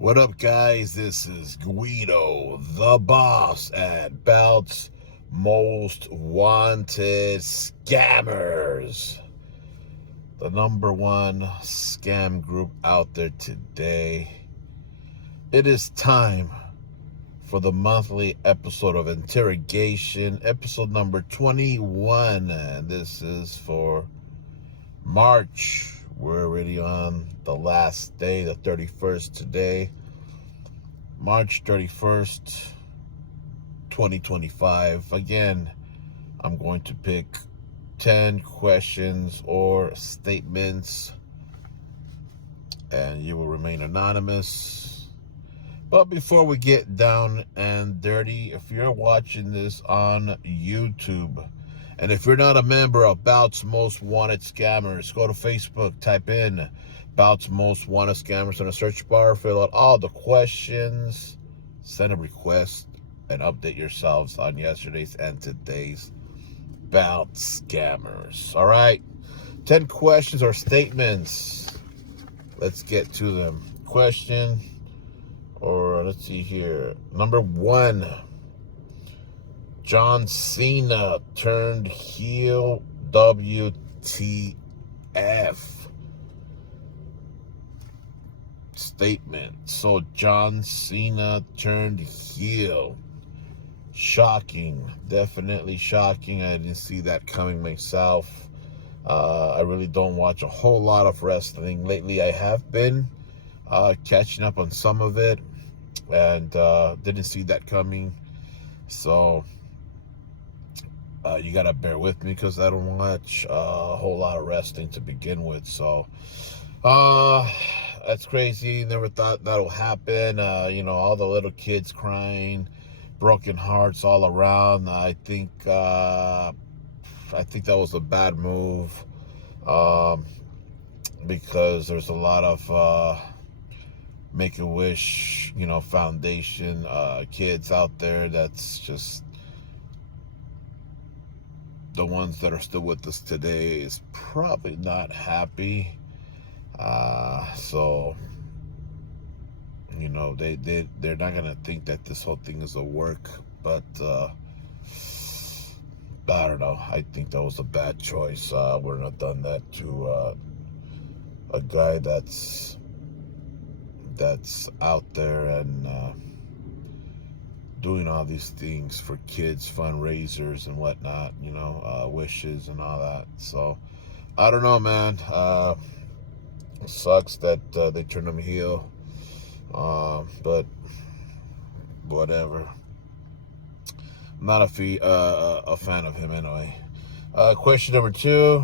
What up, guys? This is Guido, the boss at Bout's Most Wanted Scammers, the number one scam group out there today. It is time for the monthly episode of Interrogation, episode number 21. And this is for March. We're already on the last day, the 31st today, March 31st, 2025. Again, I'm going to pick 10 questions or statements, and you will remain anonymous. But before we get down and dirty, if you're watching this on YouTube, and if you're not a member of Bout's Most Wanted Scammers, go to Facebook, type in Bout's Most Wanted Scammers in the search bar, fill out all the questions, send a request, and update yourselves on yesterday's and today's Bout Scammers. All right, 10 questions or statements. Let's get to them. Question, or let's see here. Number 1. John Cena turned heel, WTF. Statement. So John Cena turned heel. Shocking. Definitely shocking. I didn't see that coming myself. I really don't watch a whole lot of wrestling. Lately I have been catching up on some of it, and didn't see that coming. So you gotta bear with me because I don't watch a whole lot of wrestling to begin with. So that's crazy. Never thought that'll happen. All the little kids crying, broken hearts all around. I think that was a bad move, because there's a lot of Make-A-Wish, foundation kids out there that's just, the ones that are still with us today is probably not happy. So they're not gonna think that this whole thing is a work, but I don't know. I think that was a bad choice. Wouldn't have done that to a guy that's out there and doing all these things for kids, fundraisers and whatnot, wishes and all that. So I don't know, man. Sucks that they turned him heel, but whatever. I'm not a fan of him anyway. Question number 2.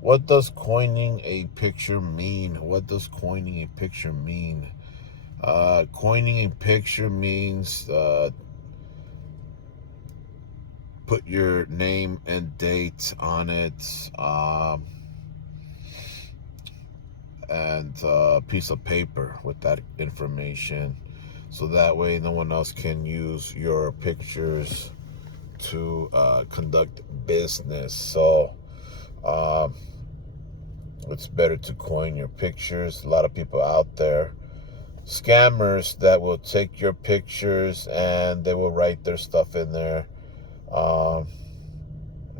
What does coining a picture mean? What does coining a picture mean? Coining a picture means put your name and date on it, and a piece of paper with that information, so that way no one else can use your pictures to conduct business. So it's better to coin your pictures. A lot of people out there, scammers, that will take your pictures and they will write their stuff in there.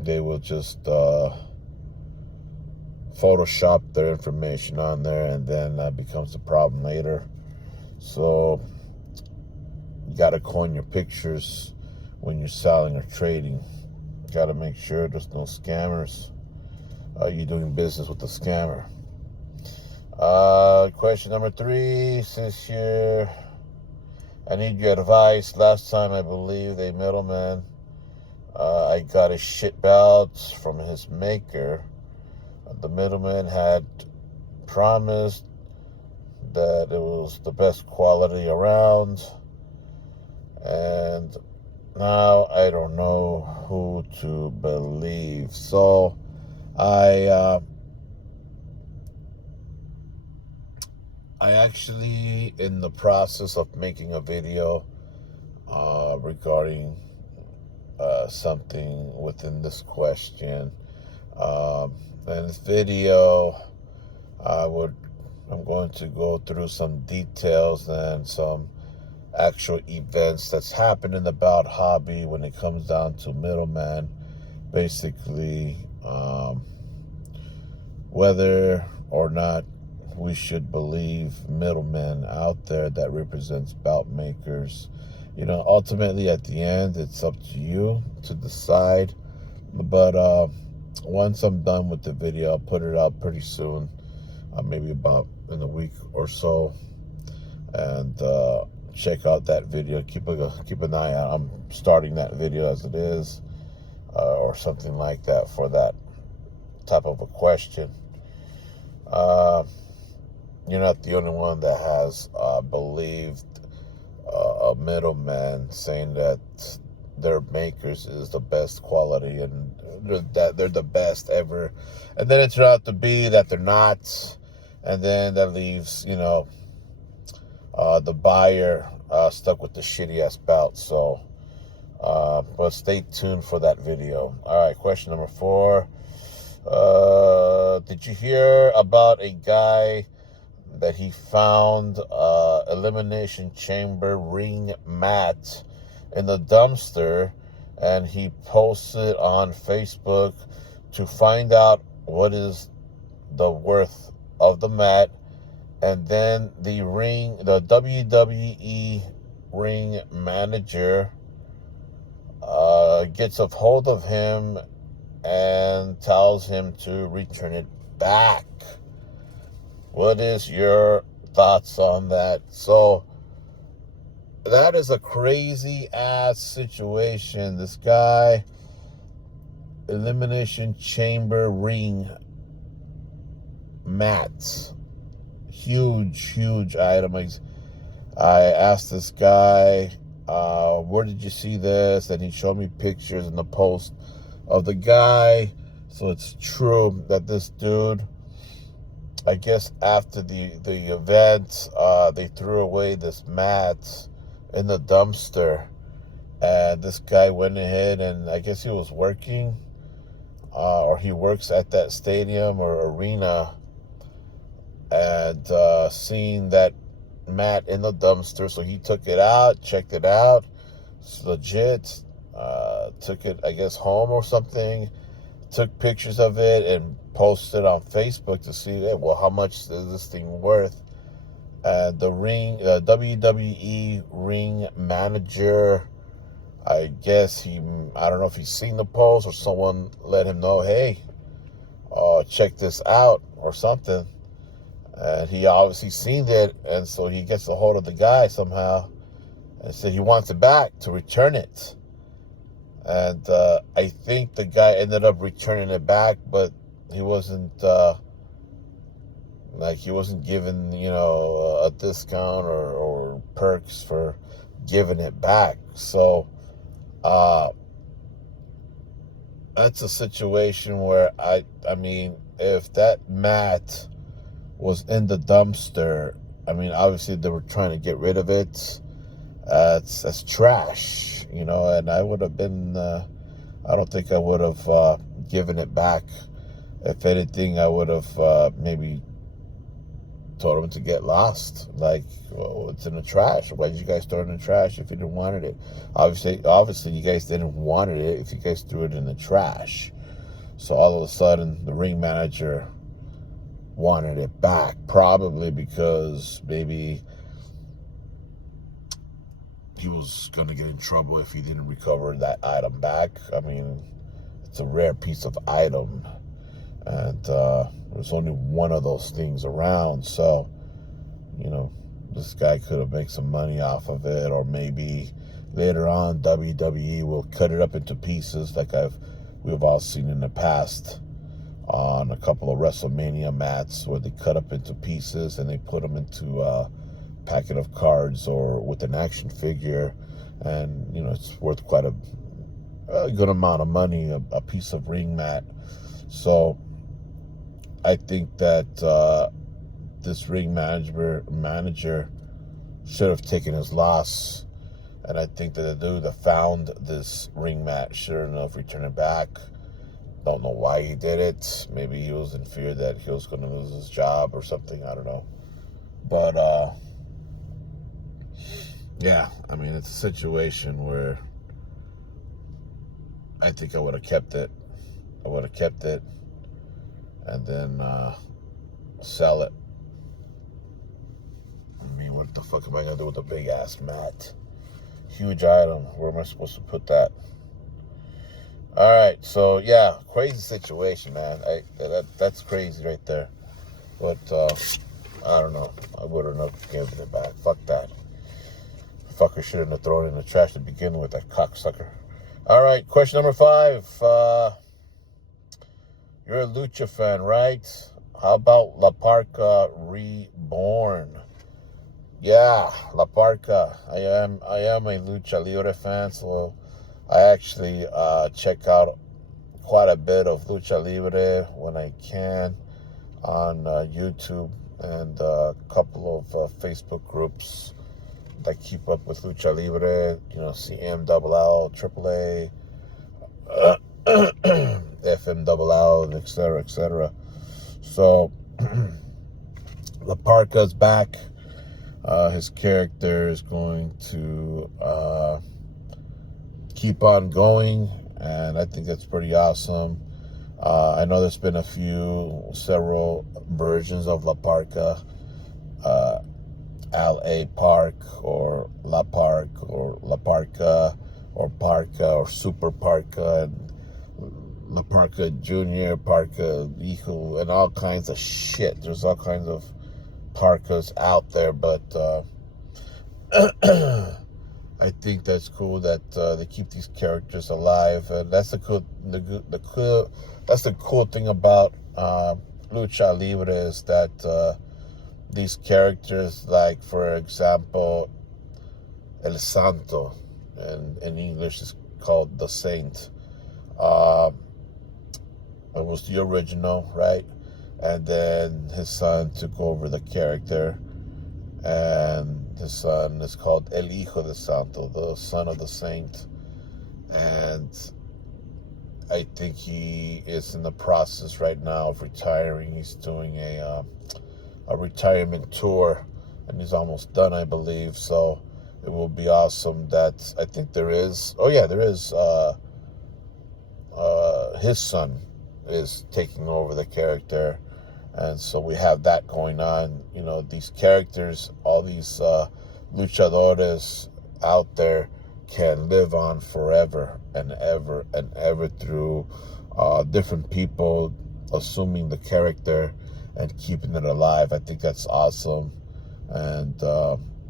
They will just Photoshop their information on there, and then that becomes a problem later. So you got to coin your pictures when you're selling or trading. You got to make sure there's no scammers. You're doing business with a scammer. Question number 3 says here, I need your advice. Last time, I believe, a middleman, I got a shit belt from his maker. The middleman had promised that it was the best quality around, and now I don't know who to believe. So I actually in the process of making a video regarding something within this question. In this video, I would I'm going to go through some details and some actual events that's happened in the bout hobby when it comes down to middleman. Basically, whether or not we should believe middlemen out there that represents bout makers. Ultimately at the end, it's up to you to decide. But once I'm done with the video, I'll put it out pretty soon, maybe about in a week or so. And check out that video. Keep an eye out. I'm starting that video as it is, or something like that for that type of a question. You're not the only one that has believed a middleman saying that their makers is the best quality and that they're the best ever, and then it turned out to be that they're not, and then that leaves the buyer stuck with the shitty ass bout. So but stay tuned for that video. All right, question number 4. Did you hear about a guy that he found elimination chamber ring mat in the dumpster, and he posted on Facebook to find out what is the worth of the mat, and then the WWE ring manager gets a hold of him and tells him to return it back. What is your thoughts on that? So that is a crazy ass situation. This guy, elimination chamber ring mats, huge item. I asked this guy, where did you see this? And he showed me pictures in the post of the guy. So it's true that this dude, I guess after the event, they threw away this mat in the dumpster, and this guy went ahead, and I guess he was working, or he works at that stadium or arena, and seen that mat in the dumpster, so he took it out, checked it out, it's legit, took it, I guess, home or something, took pictures of it and posted on Facebook to see, hey, well, how much is this thing worth? And the WWE ring manager, I guess I don't know if he's seen the post or someone let him know, hey, check this out or something. And he obviously seen it, and so he gets a hold of the guy somehow and said he wants it back to return it. And I think the guy ended up returning it back, but he wasn't given a discount or perks for giving it back. So that's a situation where I mean, if that mat was in the dumpster, I mean, obviously they were trying to get rid of it. That's trash, and I would have been, I don't think I would have given it back. If anything, I would have maybe told him to get lost. Like, well, it's in the trash. Why did you guys throw it in the trash if you didn't want it? Obviously, you guys didn't want it if you guys threw it in the trash. So all of a sudden, the ring manager wanted it back, probably because maybe he was going to get in trouble if he didn't recover that item back. I mean, it's a rare piece of item, and there's only one of those things around. So, this guy could have made some money off of it, or maybe later on WWE will cut it up into pieces like we've all seen in the past on a couple of WrestleMania mats, where they cut up into pieces and they put them into a packet of cards or with an action figure, and it's worth quite a good amount of money, a piece of ring mat. So I think that this ring manager should have taken his loss, and I think that the dude that found this ring mat should enough return it back. Don't know why he did it. Maybe he was in fear that he was going to lose his job or something. I don't know. But yeah, I mean, it's a situation where I think I would have kept it. I would have kept it and then sell it. I mean, what the fuck am I gonna do with a big ass mat? Huge item. Where am I supposed to put that? All right, so yeah, crazy situation, man. That's crazy right there. But I don't know. I wouldn't have given it back. Fuck that. Fucker shouldn't have thrown it in the trash to begin with. That cocksucker. All right, question number 5. You're a Lucha fan, right? How about La Parka Reborn? Yeah, La Parka. I am a Lucha Libre fan, so I actually check out quite a bit of Lucha Libre when I can on YouTube and a couple of Facebook groups that keep up with Lucha Libre, you know, CMLL, AAA, FMLL, etc., etc. So, La Parka's back. His character is going to keep on going, and I think that's pretty awesome. I know there's been several versions of La Parka, L.A. Park, or La Park, or La Parka, or Parka, or Super Parka, and La Parka Junior, Parka Hijo, and all kinds of shit. There's all kinds of Parkas out there, but I think that's cool that they keep these characters alive, and that's the cool thing about Lucha Libre is that these characters, like for example, El Santo, and in English is called the Saint. It was the original, right? And then his son took over the character, and his son is called El Hijo de Santo, the son of the saint. And I think he is in the process right now of retiring. He's doing a retirement tour, and he's almost done, I believe. So it will be awesome that I think there is. Oh yeah, there is. His son is taking over the character. And so we have that going on. You know, these characters, all these luchadores out there can live on forever and ever through different people assuming the character and keeping it alive. I think that's awesome. And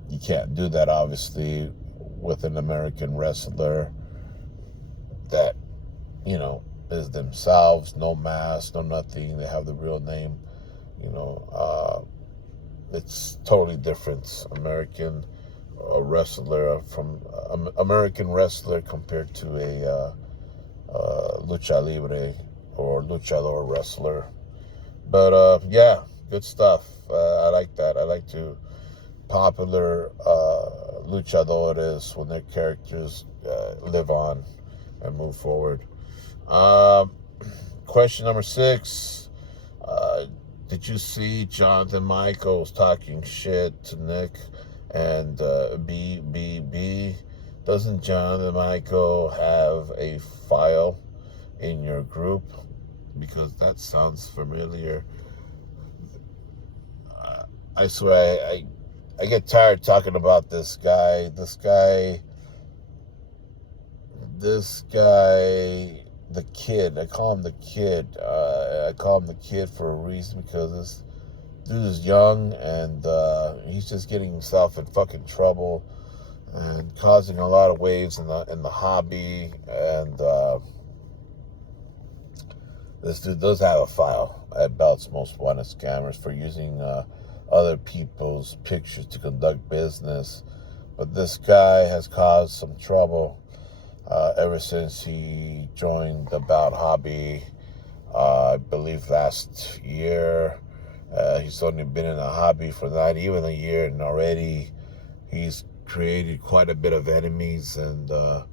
you can't do that, obviously, with an American wrestler that, you know, is themselves, no mask, no nothing. They have the real name. You know, it's totally different. American wrestler American wrestler compared to a lucha libre or luchador wrestler. But yeah, good stuff. I like that. I like to popular luchadores when their characters live on and move forward. Question number 6. Did you see Jonathan Michaels talking shit to Nick and BBB? Doesn't Jonathan Michael have a file in your group? Because that sounds familiar. I swear, I get tired talking about this guy. This guy, the kid. I call him the kid. I call him the kid for a reason, because this dude is young, and he's just getting himself in fucking trouble and causing a lot of waves in the hobby. And this dude does have a file at Belt's Most Wanted Scammers for using other people's pictures to conduct business. But this guy has caused some trouble ever since he joined the Bout hobby, I believe last year. He's only been in the hobby for not even a year, and already he's created quite a bit of enemies. And the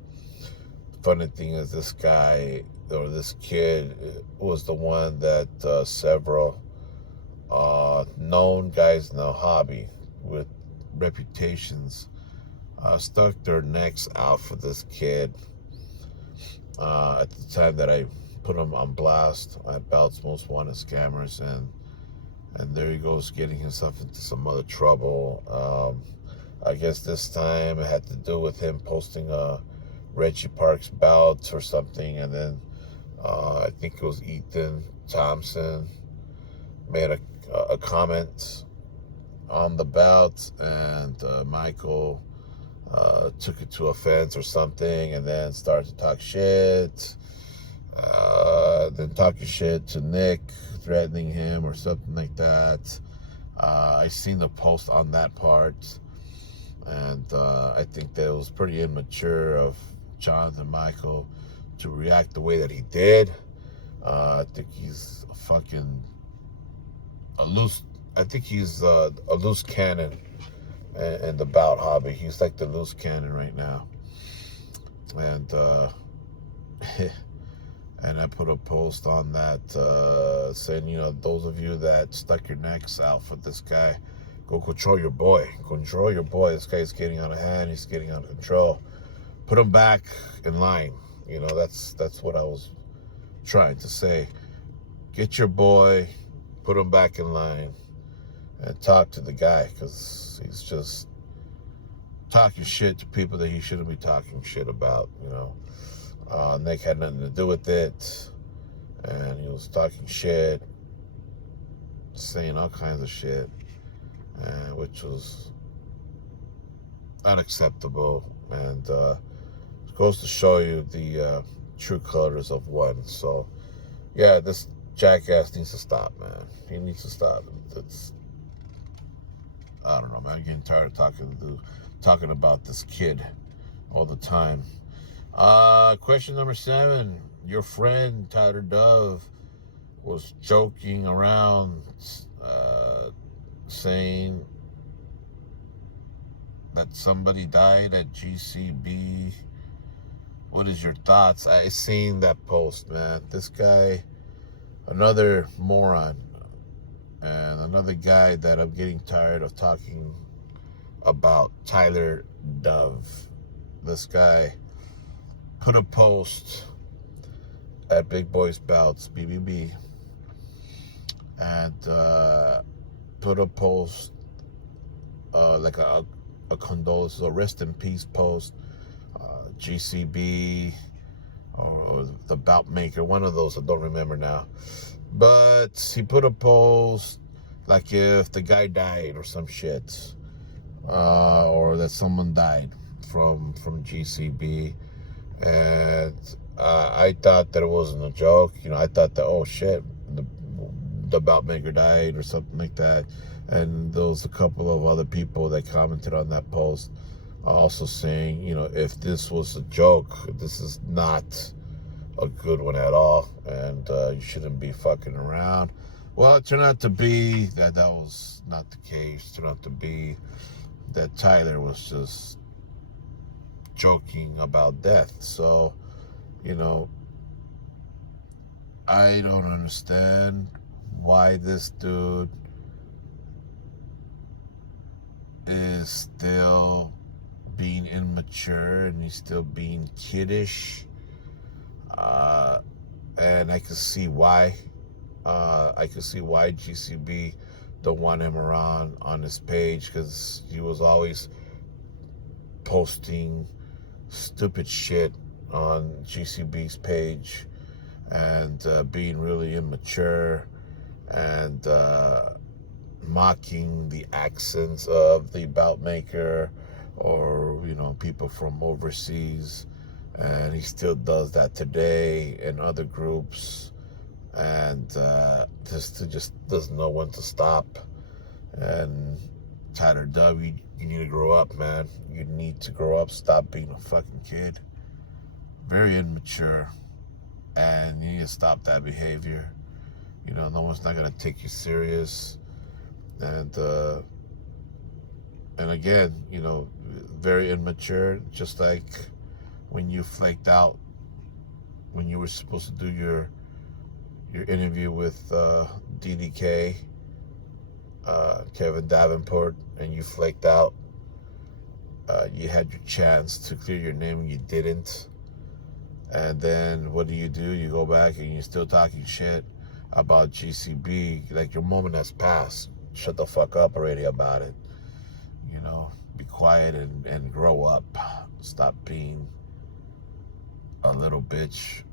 funny thing is, this guy, or this kid, was the one that several known guys in the hobby with reputations stuck their necks out for this kid. At the time that I put him on blast at Bout's Most Wanted Scammers, and there he goes getting himself into some other trouble. I guess this time it had to do with him posting Reggie Parks bouts or something, and then I think it was Ethan Thompson made a comment on the bout, and Michael took it to offense or something, and then started to talk shit. Then talking shit to Nick, threatening him or something like that. I seen the post on that part, and I think that it was pretty immature of Jonathan Michael to react the way that he did. I think he's I think he's a loose cannon in the bout hobby. He's like the loose cannon right now. And and I put a post on that saying, those of you that stuck your necks out for this guy, go control your boy. Control your boy. This guy's getting out of hand. He's getting out of control. Put him back in line. That's what I was trying to say. Get your boy, put him back in line, and talk to the guy, because he's just talking shit to people that he shouldn't be talking shit about. Nick had nothing to do with it, and he was talking shit, saying all kinds of shit, which was unacceptable, and goes to show you the true colors of one. So yeah, this jackass needs to stop, man. He needs to stop. I don't know, man. I'm getting tired of talking about this kid all the time. Question number 7. Your friend Tyler Dove was joking around, saying that somebody died at GCB. What is your thoughts? I seen that post, man. This guy, another moron, and another guy that I'm getting tired of talking about, Tyler Dove. This guy put a post at Big Boys Bouts, BBB, and put a post like a condolence, a rest in peace post, GCB or the Bout Maker, one of those, I don't remember now. But he put a post like if the guy died or some shit, or that someone died from GCB, and I thought that it wasn't a joke. I thought that, oh shit, the Bout Maker died or something like that. And there was a couple of other people that commented on that post, also saying, if this was a joke, this is not a good one at all, and you shouldn't be fucking around. Well, it turned out to be that was not the case. It turned out to be that Tyler was just joking about death. So, I don't understand why this dude is still being immature and he's still being kiddish. And I can see why. I can see why GCB don't want him around on his page, because he was always posting stupid shit on GCB's page and being really immature and mocking the accents of the Bout Maker or people from overseas, and he still does that today in other groups, and just doesn't know when to stop. And Tyler Dove, you need to grow up, man. You need to grow up. Stop being a fucking kid. Very immature, and you need to stop that behavior. No one's not gonna take you serious, and again, very immature. Just like when you flaked out when you were supposed to do your interview with DDK, Kevin Davenport, and you flaked out. You had your chance to clear your name and you didn't. And then what do? You go back and you're still talking shit about GCB. Like, your moment has passed. Shut the fuck up already about it. Be quiet and grow up. Stop being a little bitch.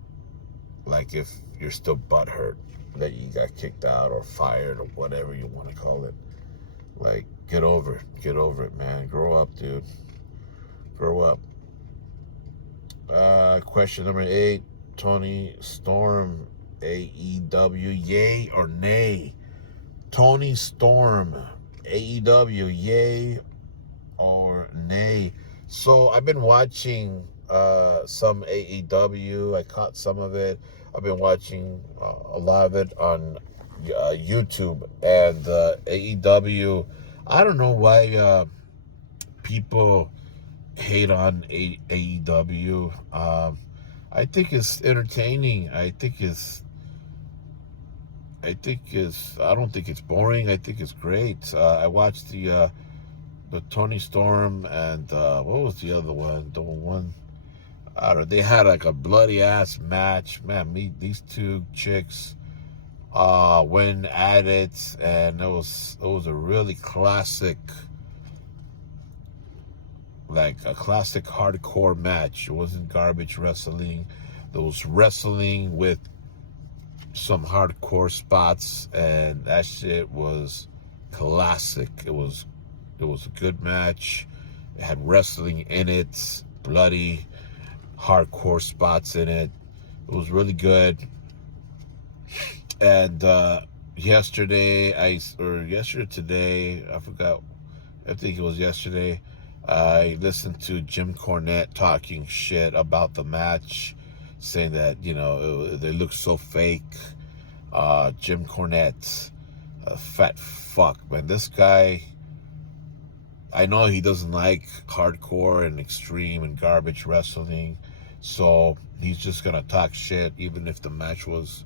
Like, if you're still butthurt that you got kicked out or fired or whatever you want to call it. Like, get over it. Get over it, man. Grow up, dude. Grow up. Question number 8. Tony Storm, AEW, yay or nay? Tony Storm, AEW, yay or nay? So I've been watching some AEW. I caught some of it. I've been watching a lot of it on YouTube. And AEW, I don't know why people hate on AEW. I think it's entertaining. I don't think it's boring. I think it's great. I watched the Tony Storm and what was the other one? The one, I don't know. They had like a bloody ass match. Man, these two chicks went at it, and it was a really classic, like a classic hardcore match. It wasn't garbage wrestling. There was wrestling with some hardcore spots, and that shit was classic. It was a good match. It had wrestling in it, bloody hardcore spots in it. It was really good. And today, I forgot. I think it was yesterday. I listened to Jim Cornette talking shit about the match, saying that, they look so fake. Jim Cornette, a fat fuck, man. This guy, I know he doesn't like hardcore and extreme and garbage wrestling, so he's just gonna talk shit even if the match was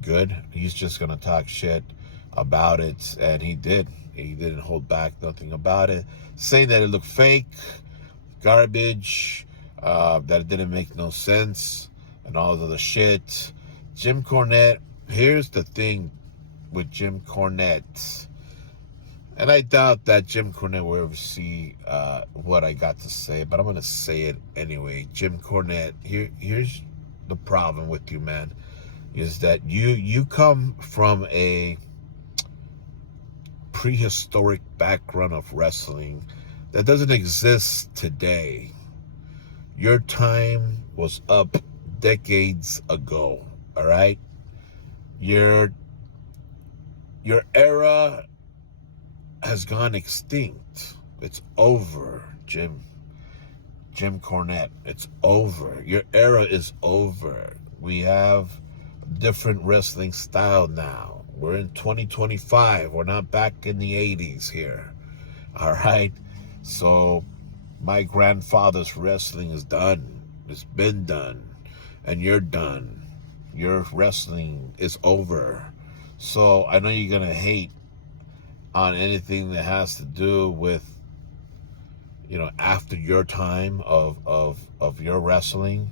good. He's just gonna talk shit about it, and he did. He didn't hold back nothing about it, saying that it looked fake, garbage, that it didn't make no sense, and all the other shit. Jim Cornette, here's the thing with Jim Cornette, and I doubt that Jim Cornette will ever see what I got to say, but I'm going to say it anyway. Jim Cornette, here's the problem with you, man, is that you come from a prehistoric background of wrestling that doesn't exist today. Your time was up decades ago, all right? Your era has gone extinct. It's over, Jim Cornette. It's over. Your era is over. We have a different wrestling style now. We're in 2025. We're not back in the 80s here. All right? So my grandfather's wrestling is done. It's been done. And you're done. Your wrestling is over. So I know you're going to hate on anything that has to do with, after your time of your wrestling,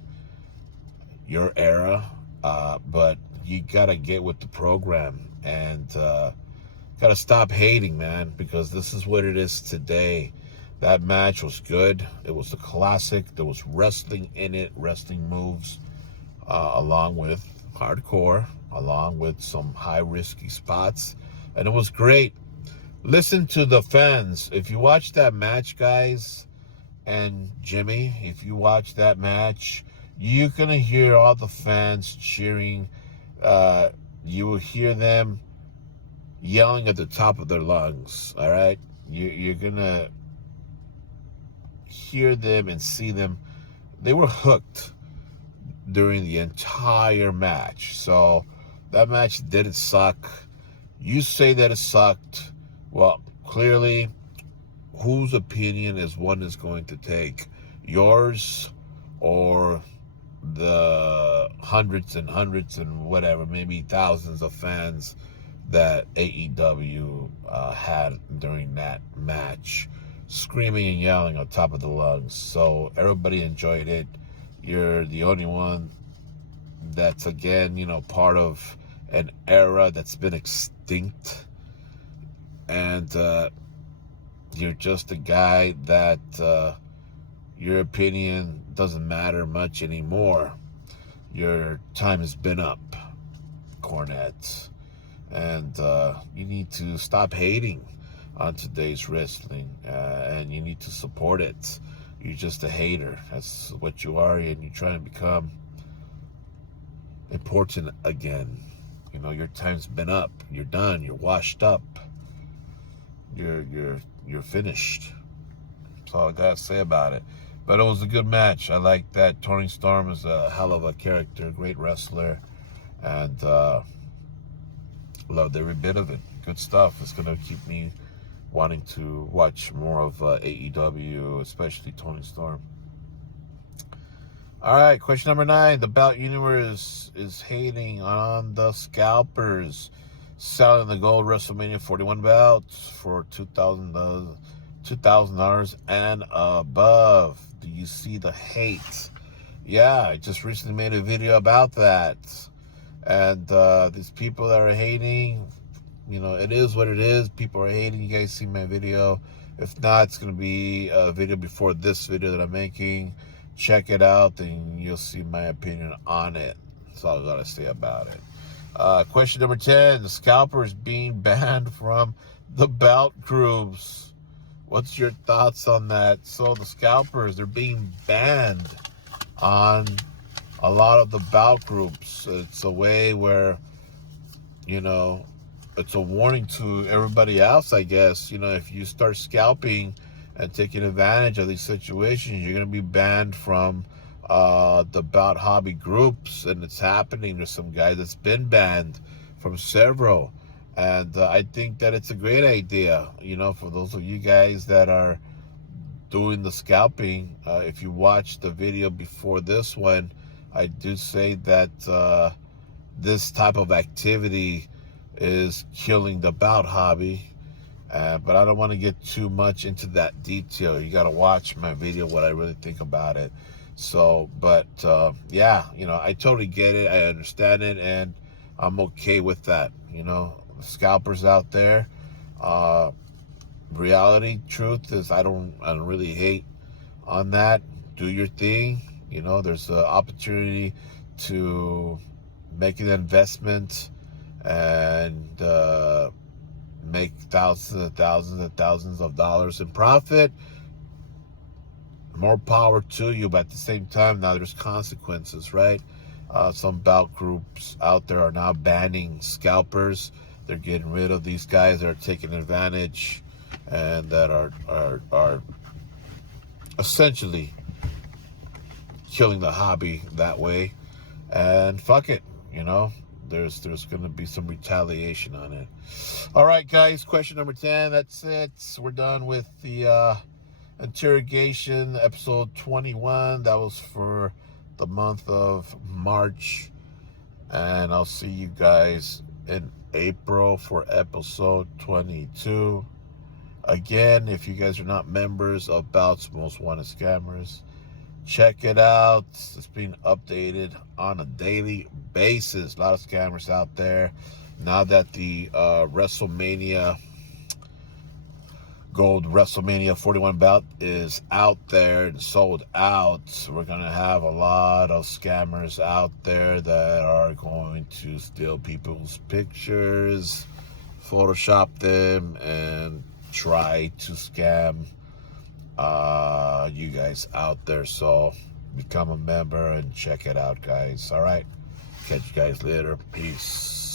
your era. But you got to get with the program. And gotta stop hating, man, because this is what it is today. That match was good. It was a classic. There was wrestling in it, wrestling moves, along with hardcore, along with some high risky spots, and it was great. Listen to the fans. If you watch that match, guys, and Jimmy, if you watch that match, you're gonna hear all the fans cheering. You will hear them yelling at the top of their lungs, all right? You're going to hear them and see them. They were hooked during the entire match. So that match didn't suck. You say that it sucked. Well, clearly, whose opinion is one is going to take? Yours or the hundreds and hundreds and whatever, maybe thousands of fans that AEW had during that match, screaming and yelling on top of the lungs. So everybody enjoyed it. You're the only one that's, again, part of an era that's been extinct. And you're just a guy that your opinion doesn't matter much anymore. Your time has been up, Cornette. And you need to stop hating on today's wrestling, and you need to support it. You're just a hater. That's what you are, and you're trying to become important again. Your time's been up. You're done. You're washed up. You're finished. That's all I gotta say about it. But it was a good match. I like that. Tony Storm is a hell of a character, great wrestler, and loved every bit of it. Good stuff. It's gonna keep me wanting to watch more of AEW, especially Tony Storm. All right, question number 9. The Bout Universe is hating on the scalpers selling the gold WrestleMania 41 belts for $2,000 and above. Do you see the hate? Yeah, I just recently made a video about that. And these people that are hating, it is what it is. People are hating. You guys see my video. If not, it's going to be a video before this video that I'm making. Check it out, and you'll see my opinion on it. That's all I got to say about it. Question number 10. The scalpers being banned from the bout groups. What's your thoughts on that? So the scalpers, they're being banned on a lot of the bout groups. It's a way where, it's a warning to everybody else, I guess. If you start scalping and taking advantage of these situations, you're going to be banned from the bout hobby groups. And it's happening. There's some guy that's been banned from several. And I think that it's a great idea, for those of you guys that are doing the scalping. If you watch the video before this one, I do say that this type of activity is killing the bout hobby. But I don't want to get too much into that detail. You got to watch my video, what I really think about it. So, but yeah, I totally get it. I understand it, and I'm okay with that. The scalpers out there. Reality, truth is, I don't really hate on that. Do your thing. There's an opportunity to make an investment and make thousands and thousands and thousands of dollars in profit. More power to you, but at the same time, now there's consequences, right? Some bout groups out there are now banning scalpers. They're getting rid of these guys that are taking advantage and that are essentially killing the hobby that way. And fuck it, there's going to be some retaliation on it. All right, guys, question number 10. That's it. We're done with the Interrogation, episode 21. That was for the month of March. And I'll see you guys in April for episode 22. Again, if you guys are not members of Bout's Most Wanted Scammers, check it out. It's being updated on a daily basis. A lot of scammers out there. Now that the WrestleMania Gold WrestleMania 41 belt is out there and sold out, we're going to have a lot of scammers out there that are going to steal people's pictures, Photoshop them, and try to scam you guys out there. So become a member and check it out, guys. All right, catch you guys later. Peace.